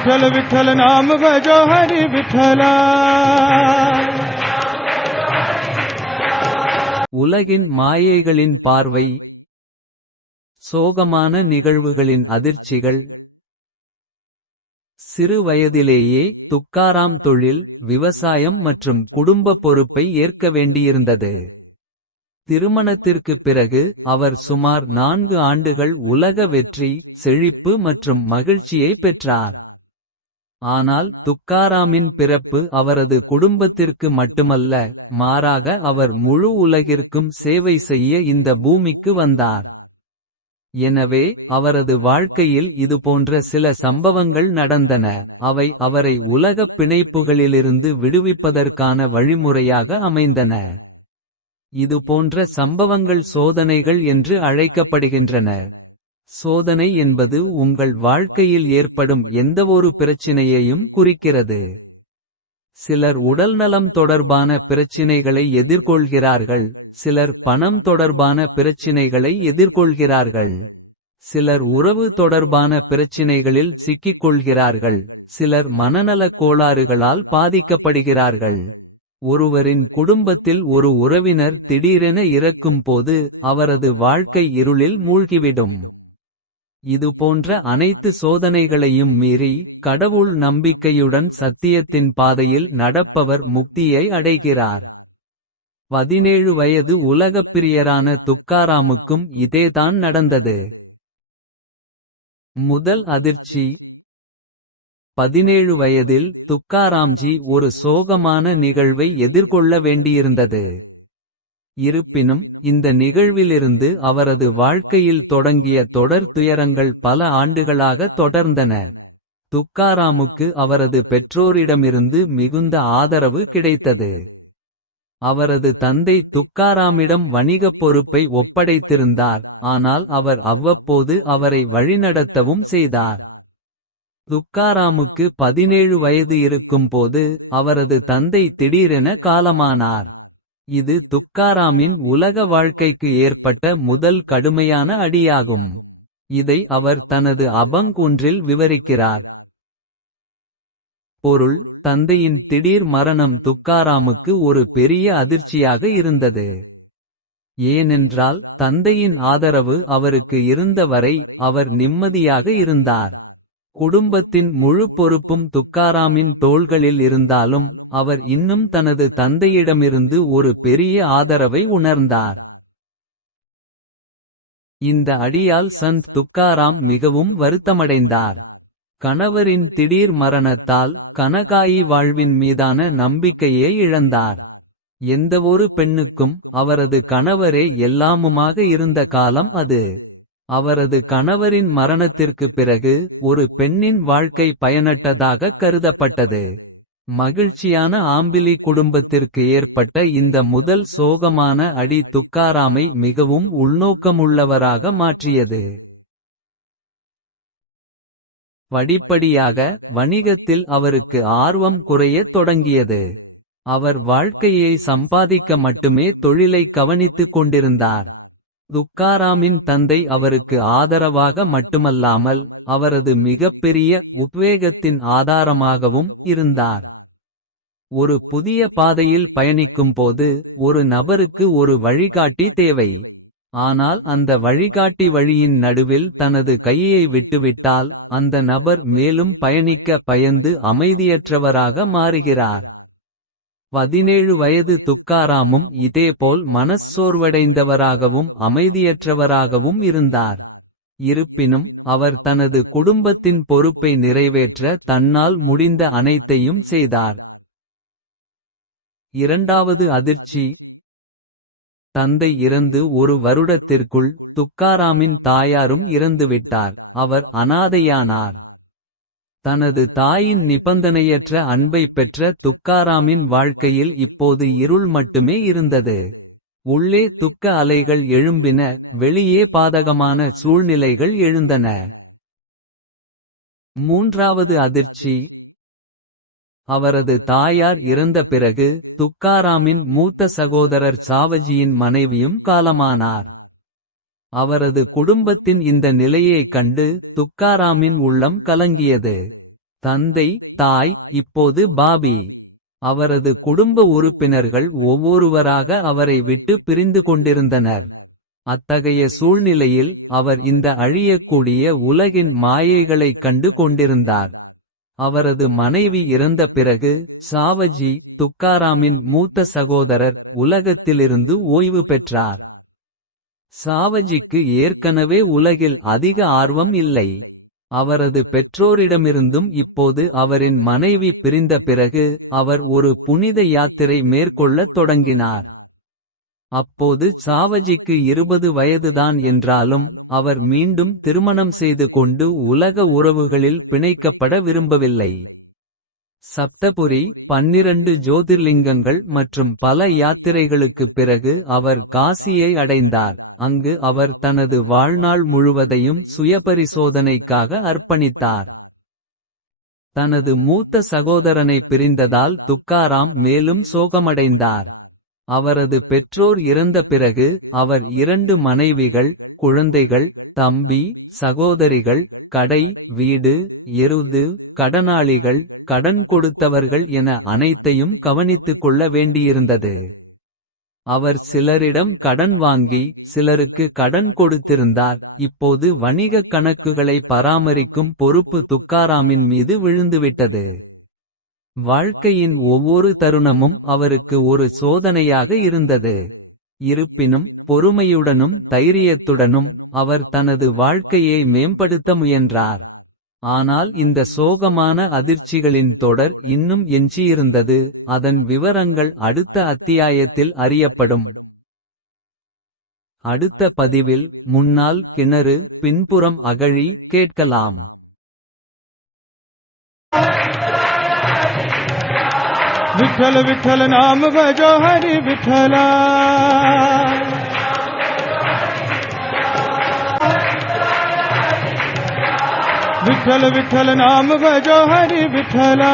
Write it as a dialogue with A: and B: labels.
A: विठ्ठल विठ्ठल नाम भजो हरि विठ्ठला
B: உலகின் மாயைகளின் பார்வை சோகமான நிகழ்வுகளின் அதிர்ச்சிகள் சிறு வயதிலேயே துக்காராம் தொழில் விவசாயம் மற்றும் குடும்ப பொறுப்பை ஏற்க வேண்டியிருந்தது திருமணத்திற்குப் பிறகு அவர் சுமார் நான்கு ஆண்டுகள் உலக வெற்றி செழிப்பு மற்றும் மகிழ்ச்சியை பெற்றார் ஆனால் துக்காராமின் பிறப்பு அவரது குடும்பத்திற்கு மட்டுமல்ல மாறாக அவர் முழு உலகிற்கும் சேவை செய்ய இந்த பூமிக்கு வந்தார். எனவே அவரது வாழ்க்கையில் இதுபோன்ற சில சம்பவங்கள் நடந்தன. அவை அவரை உலகப் பிணைப்புகளிலிருந்து விடுவிப்பதற்கான வழிமுறையாக அமைந்தன. இதுபோன்ற சம்பவங்கள் சோதனைகள் என்று அழைக்கப்படுகின்றன. சோதனை என்பது உங்கள் வாழ்க்கையில் ஏற்படும் எந்தவொரு பிரச்சினையையும் குறிக்கிறது. சிலர் உடல்நலம் தொடர்பான பிரச்சினைகளை எதிர்கொள்கிறார்கள் சிலர் பணம் தொடர்பான பிரச்சினைகளை எதிர்கொள்கிறார்கள். சிலர் உறவு தொடர்பான பிரச்சினைகளில் சிக்கிக் கொள்கிறார்கள் சிலர் மனநலக் கோளாறுகளால் பாதிக்கப்படுகிறார்கள். ஒருவரின் குடும்பத்தில் ஒரு உறவினர் திடீரென இறக்கும் போது அவரது வாழ்க்கை இருளில் மூழ்கிவிடும். இதுபோன்ற அனைத்து சோதனைகளையும் மீறி கடவுள் நம்பிக்கையுடன் சத்தியத்தின் பாதையில் நடப்பவர் முக்தியை அடைகிறார். பதினேழு வயது உலகப் பிரியரான துக்காராமுக்கும் இதேதான் நடந்தது. முதல் அதிர்ச்சி. பதினேழு வயதில் துக்காராம்ஜி ஒரு சோகமான நிகழ்வை எதிர்கொள்ள வேண்டியிருந்தது. இருப்பினும் இந்த நிகழ்விலிருந்து அவரது வாழ்க்கையில் தொடங்கிய தொடர் துயரங்கள் பல ஆண்டுகளாக தொடர்ந்தன. துக்காராமுக்கு அவரது பெற்றோரிடமிருந்து மிகுந்த ஆதரவு கிடைத்தது. அவரது தந்தை துக்காராமிடம் வணிகப் பொறுப்பை ஒப்படைத்திருந்தார் ஆனால் அவர் அவ்வப்போது அவரை வழிநடத்தவும் செய்தார். துக்காராமுக்கு பதினேழு வயது இருக்கும்போது அவரது தந்தை திடீரென காலமானார். இது துக்காராமின் உலக வாழ்க்கைக்கு ஏற்பட்ட முதல் கடுமையான அடியாகும். இதை அவர் தனது அபங் ஒன்றில் விவரிக்கிறார். பொருள் தந்தையின் திடீர் மரணம் துக்காராமுக்கு ஒரு பெரிய அதிர்ச்சியாக இருந்தது. ஏனென்றால் தந்தையின் ஆதரவு அவருக்கு இருந்தவரை அவர் நிம்மதியாக இருந்தார். குடும்பத்தின் முழு பொறுப்பும் துக்காராமின் தோள்களில் இருந்தாலும் அவர் இன்னும் தனது தந்தையிடமிருந்து ஒரு பெரிய ஆதரவை உணர்ந்தார். இந்த அடியால் சந்த் துக்காராம் மிகவும் வருத்தமடைந்தார். கணவரின் திடீர் மரணத்தால் கனகாயி வாழ்வின் மீதான நம்பிக்கையே இழந்தார். எந்தவொரு பெண்ணுக்கும் அவரது கணவரே எல்லாமுமாக இருந்த காலம் அது. அவரது கணவரின் மரணத்திற்குப் பிறகு ஒரு பெண்ணின் வாழ்க்கை பயனற்றதாக கருதப்பட்டது. மகிழ்ச்சியான ஆம்பிலி குடும்பத்திற்கு ஏற்பட்ட இந்த முதல் சோகமான அடி துக்காராமை மிகவும் உள்நோக்கமுள்ளவராக மாற்றியது. படிப்படியாக வணிகத்தில் அவருக்கு ஆர்வம் குறையத் தொடங்கியது. அவர் வாழ்க்கையை சம்பாதிக்க மட்டுமே தொழிலை கவனித்துக் கொண்டிருந்தார். துக்காராமின் தந்தை அவருக்கு ஆதரவாக மட்டுமல்லாமல் அவரது மிகப்பெரிய உத்வேகத்தின் ஆதாரமாகவும் இருந்தார். ஒரு புதிய பாதையில் பயணிக்கும்போது ஒரு நபருக்கு ஒரு வழிகாட்டி தேவை. ஆனால் அந்த வழிகாட்டி வழியின் நடுவில் தனது கையை விட்டுவிட்டால் அந்த நபர் மேலும் பயணிக்க பயந்து அமைதியற்றவராக மாறுகிறார். பதினேழு வயது துக்காராமும் இதேபோல் மனச்சோர்வடைந்தவராகவும் அமைதியற்றவராகவும் இருந்தார். இருப்பினும் அவர் தனது குடும்பத்தின் பொறுப்பை நிறைவேற்ற தன்னால் முடிந்த அனைத்தையும் செய்தார். இரண்டாவது அதிர்ச்சி. தந்தை இறந்து ஒரு வருடத்திற்குள் துக்காராமின் தாயாரும் இறந்துவிட்டார். அவர் அனாதையானார். தனது தாயின் நிபந்தனையற்ற அன்பை பெற்ற துக்காராமின் வாழ்க்கையில் இப்போது இருள் மட்டுமே இருந்தது. உள்ளே துக்க அலைகள் எழும்பின வெளியே பாதகமான சூழ்நிலைகள் எழுந்தன. மூன்றாவது அதிர்ச்சி. அவரது தாயார் இறந்த பிறகு துக்காராமின் மூத்த சகோதரர் சாவஜியின் மனைவியும் காலமானார். அவரது குடும்பத்தின் இந்த நிலையைக் கண்டு துக்காராமின் உள்ளம் கலங்கியது. தந்தை தாய் இப்போது பாபி. அவரது குடும்ப உறுப்பினர்கள் ஒவ்வொருவராக அவரை விட்டு பிரிந்து கொண்டிருந்தனர். அத்தகைய சூழ்நிலையில் அவர் இந்த அழியக்கூடிய உலகின் மாயைகளைக் கண்டு கொண்டிருந்தார். அவரது மனைவி இறந்த பிறகு சாவஜி துக்காராமின் மூத்த சகோதரர் உலகத்திலிருந்து ஓய்வு பெற்றார். சாவஜிக்கு ஏற்கனவே உலகில் அதிக ஆர்வம் இல்லை. அவரது பெற்றோரிடமிருந்தும் இப்போது அவரின் மனைவி பிரிந்த பிறகு அவர் ஒரு புனித யாத்திரை மேற்கொள்ளத் தொடங்கினார். அப்போது சாவஜிக்கு இருபது வயதுதான் என்றாலும் அவர் மீண்டும் திருமணம் செய்து கொண்டு உலக உறவுகளில் பிணைக்கப்பட விரும்பவில்லை. சப்தபுரி பன்னிரண்டு ஜோதிர்லிங்கங்கள் மற்றும் பல யாத்திரைகளுக்குப் பிறகு அவர் காசியை அடைந்தார். அங்கு அவர் தனது வாழ்நாள் முழுவதையும் சுயபரிசோதனைக்காக அர்ப்பணித்தார். தனது மூத்த சகோதரனை பிரிந்ததால் துக்காராம் மேலும் சோகமடைந்தார். அவரது பெற்றோர் இறந்த பிறகு அவர் இரண்டு மனைவிகள் குழந்தைகள் தம்பி சகோதரிகள் கடை வீடு எருது கடனாளிகள் கடன் கொடுத்தவர்கள் என அனைத்தையும் கவனித்துக் கொள்ள வேண்டியிருந்தது. அவர் சிலரிடம் கடன் வாங்கி சிலருக்கு கடன் கொடுத்திருந்தார். இப்போது வணிகக் கணக்குகளை பராமரிக்கும் பொறுப்பு துக்காராமின் மீது விழுந்துவிட்டது. வாழ்க்கையின் ஒவ்வொரு தருணமும் அவருக்கு ஒரு சோதனையாக இருந்தது. இருப்பினும் பொறுமையுடனும் தைரியத்துடனும் அவர் தனது வாழ்க்கையை மேம்படுத்த முயன்றார். ஆனால் இந்த சோகமான அதிர்ச்சிகளின் தொடர் இன்னும் எஞ்சியிருந்தது. அதன் விவரங்கள் அடுத்த அத்தியாயத்தில் அறியப்படும். அடுத்த பதிவில் முன்னால் கிணறு பின்புறம் அகழி கேட்கலாம்.
A: விட்டல விட்டல நாம பஜோ ஹரி விட்டலா. विठल विठल नाम भजो हरि विठला